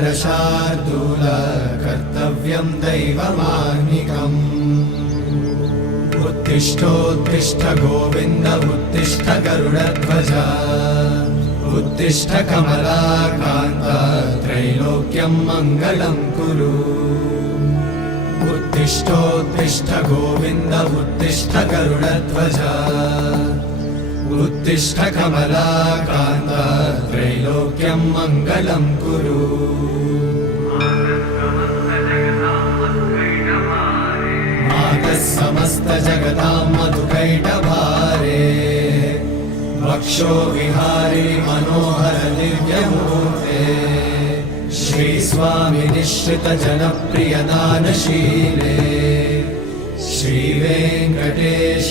नरशार्दूल कर्तव्यं दैवमाह्निकम् उत्तिष्ठोत्तिष्ठ गोविन्द उत्तिष्ठ गरुडध्वज उत्तिष्ठ कमलाकान्त त्रैलोक्यं मङ्गलं कुरु उत्तिष्ठोत्तिष्ठ गोविन्द उत्तिष्ठ गरुडध्वज उत्तिष्ठ कमलाकान्त त्रैलोक्यं मङ्गलं कुरु मातः समस्त जगतां मधुकैटभारे वक्षो विहारी मनोहर दिव्यमूर्ते श्रीस्वामी निश्रित जनप्रिय दानशीले श्रीवेङ्कटेश